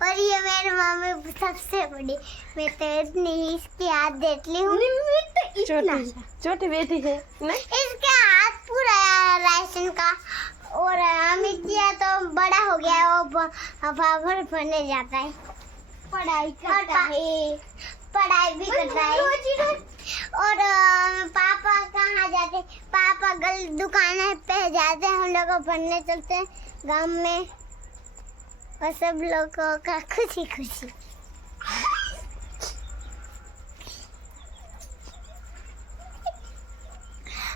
और ये मेरी मम्मी सबसे बड़ी। मैं तो इतनी इसके हाथ देख ली हूँ। छोटी बेटी है नहीं? इसके हाथ पूरा राशन का। और अमित जिया तो बड़ा हो गया, वो बाबर पढ़ने जाता है, पढ़ाई करता है, पढ़ाई भी करता है। और पापा कहाँ जाते? पापा दुकान पे जाते हैं, हम लोग पढ़ने चलते हैं गांव में, और सब लोगों का खुशी खुशी।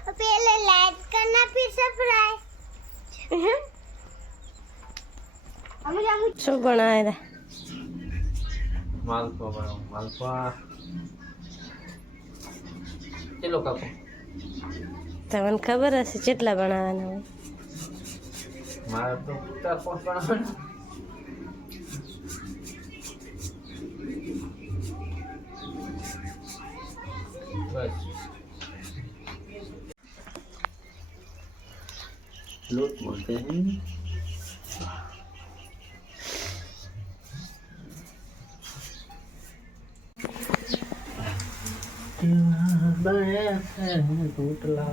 पहले लाइक करना, फिर सब्सक्राइब। શું બનાવે રે? मालपुआ बनाओ। मालपुआ चलो काको તમને ખબર હશે કેટલા બનાવવાના હોય? मारा तो 4-5 बनाओ। बस लोट बोलते हैं। टूटला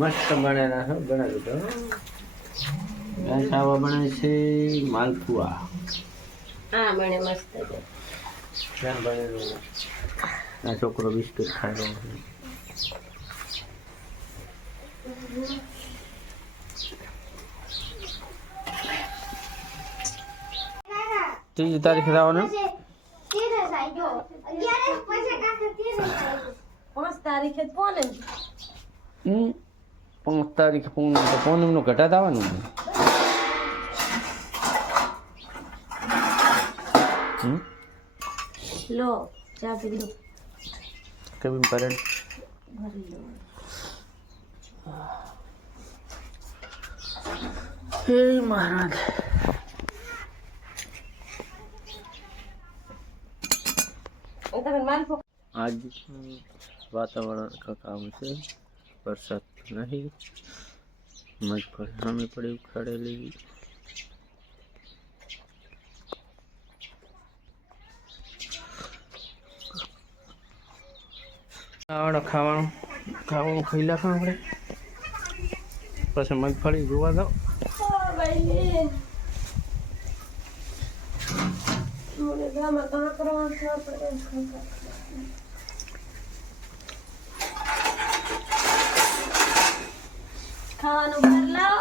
मस्त बनेला है, बना दो। आवा बने छे मालपुआ। હા મને મસ્ત છે. क्या बने? आ छोकरो बिस्कुट खाई रहो है। 3 तारीख रावण 5 તારીખે પૂનમ. 5 तारीख पूनम तो पूनम नो घटा दाવાનું લો ચા પી લો. कभी परन ભરી લો. हे महाराज તમે માલપો आज वातावरण का काम से बरसात नहीं, मगफली हमें पड़ी उखाड़ेली। खाવાનું ખાઈ નાખો આપણે, પછી મગફળી જોવા દો। ખાવાનું ભર લાવો.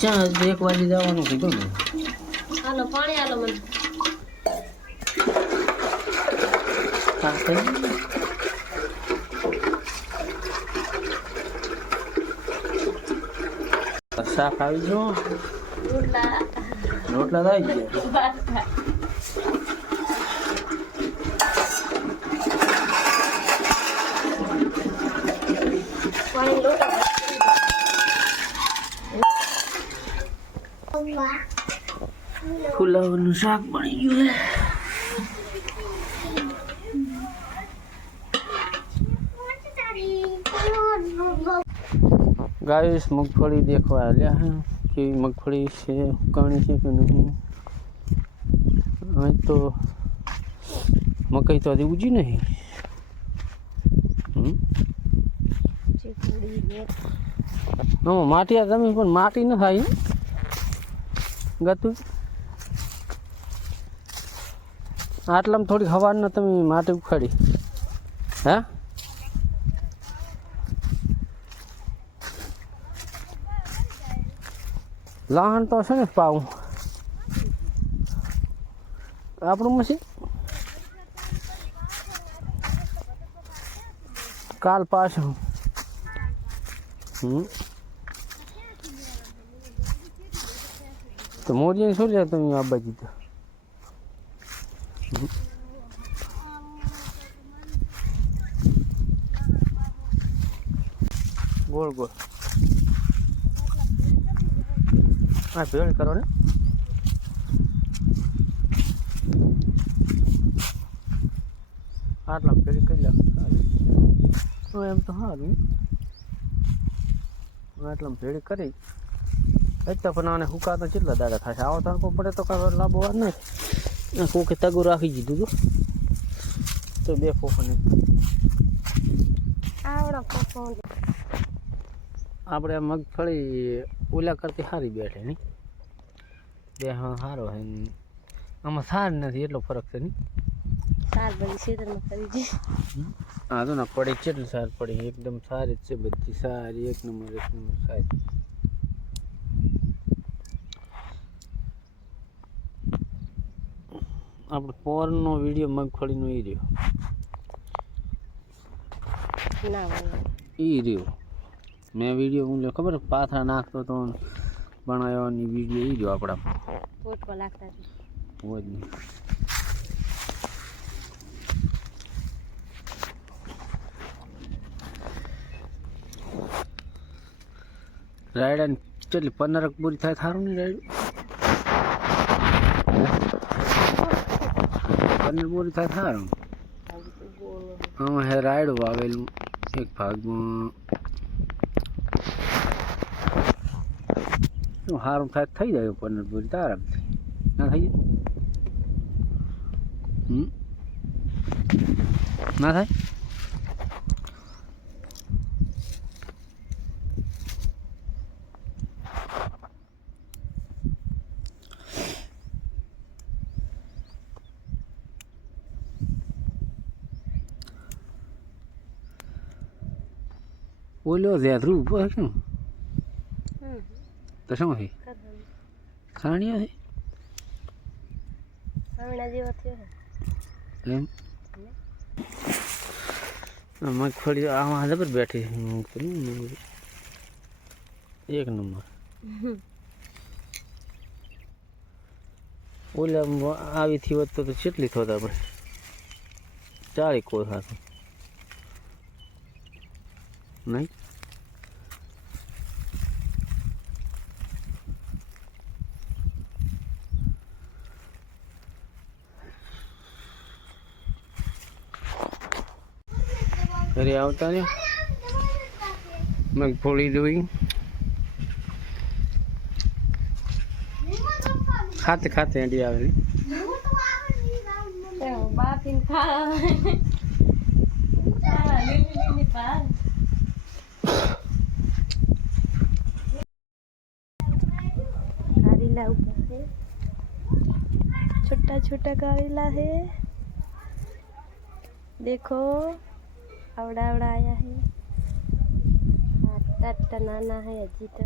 ચા 1 વાગે જવાનું કીધું ને। હાલો પાણી હાલો મને. શાક આવી જો, રોટલા થઈ ગયા। ફુલાવરનું શાક બની ગયું છે। गाइस मूंगफली देखो आया है कि मूंगफली से उगानी है कि नहीं। आज तो मकई तो अभी उजी नहीं। माटी आ जमीन पर माटी न थाई गतु आटलाम थोड़ी हवा न तमे माटी उखाड़ी है। लहन तो है पाऊ આપણું મશીન કાલ પાછું તો મોદી શું લે તમે આ બાજુ તો गोल गोल આ ભેળ કરો ને આટલા ભેળી કરી લે એમ તો સારું આટલા ભેળી કરી તો પણ આને હુકાતો કેટલા દાડા થશે આવો તડકો પડે તો કાંઈ લાંબો વાર નહીં કોકે તગું રાખી દીધું હતું તો 2 ફોફાને આપણે મગફળી ઓલા કરતી સારી બેઠે નહીં બે હા સારો છે આમાં સાર નથી એટલો ફરક છે નહીં સાર બધી ખેતરમાં કરી છે હા તો ના પડી કેટલી સાર પડી એકદમ સારી જ છે બધી સારી એક નંબર સારી આપણે પોરનો વિડીયો મગફળીનો એ રહ્યો એ રહ્યો મેં વિડીયો હું ખબર પાથરા નાખતો તો બનાવ્યોની વિડીયો એ રહ્યો આપણા પોટમાં લાગતા હોય જ નહીં રાયડા કેટલી 15 પૂરી થાય સારું નહીં રાયડું 15 પૂરી થાય સારું આમાં હે રાયડું વાવેલું એક ભાગમાં સારું થાય થઈ જાય 15 પૂરી તો આરામથી ના થઈ જાય ના થાય ઓલો ઝેથરું ઉભો છે શું તો શું છે ખાણીઓ છે એમ મગફળી આમાં જબર બેઠી એક નંબર ઓલા આવી થી હોત તો કેટલી થોત આપણે 40 કોઈ સાથે નહીં ઘરે આવતા ને મગફળી જોઈ ખાતે ખાતે એડી આવે कारेला ऊपर है छोटा छोटा कारेला है देखो आवड़ा आवड़ा आया है टट नाना है अजी तो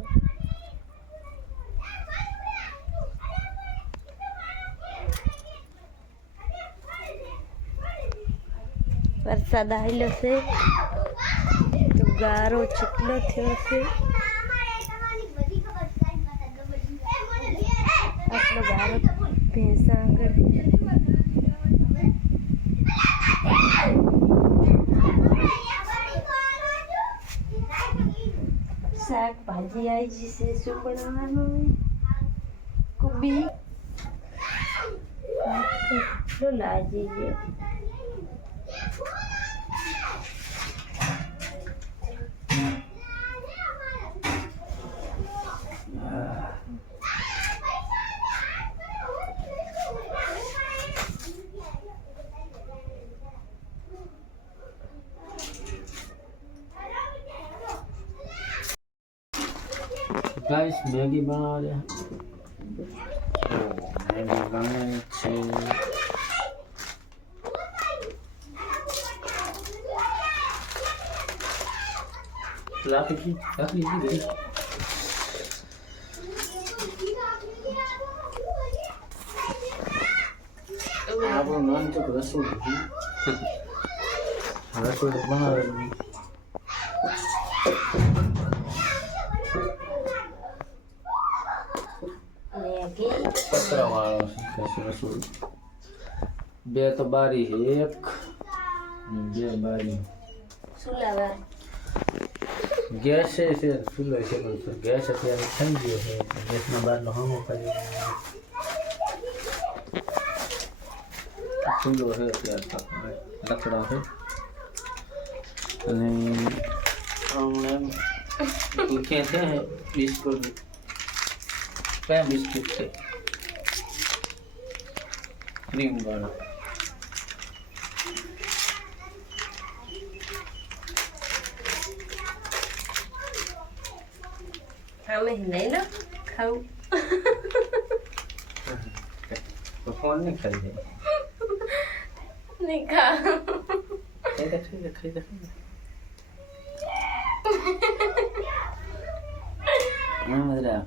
वरसाद आइलो से तो गारो चुटलो थयो से आटलो गारो भैंसा आगळ શાક ભાજી આવી જશે શું બનાવવાનું કુબી કેટલો લાજી ગયો गाइस मैगी बना रहे हैं मैगी बनाए छे लापी गई आप नाम तो रसोई रसोई बना रहे हैं पतरा वाला रसोई बे तो बारी है एक बे बारी શું લાવા ગેસ છે ચૂલો છે પણ ગેસ અત્યારે થઈ ગયો છે ગેસના બહારનો હમો કરી ચૂલો છે અત્યારે લકડા છે અને હમણાં ક્યાં છે બિસ્કુટ કયા બિસ્કુટ છે ક્રીમ વાળા અમે નહીં લો ખાવું તો ફોન નહીં ખાઈ જાય નહીં ખા ખાઈ દે મજા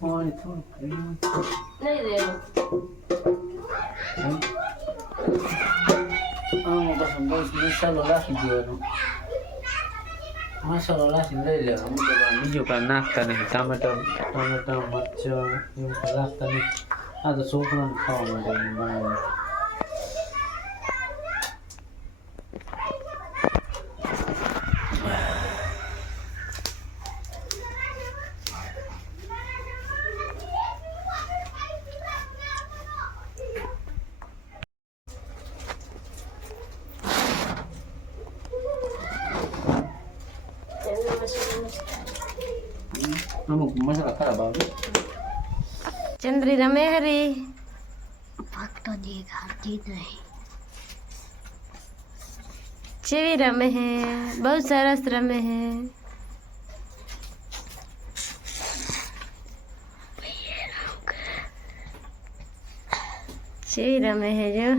પાણી થોડું નહીં દેવું આમાં પછી બસ મસાલો રાખી દેવાનો મસાલો રાખીને લઈ લેવાનો બીજું કાંઈ નાખતા નહીં ટામેટા મરચાં એવું કાંઈ રાખતા નહીં આ તો છોકરાને ખાવા માટે બનાવે અમુક મસાલા ખરાબ આવે ચંદ્રી રમે હરી ભક્તો દેખાતી નહીં ચેવી રમે હે બહુ સરસ રમે હે ચેવી રમે હે જો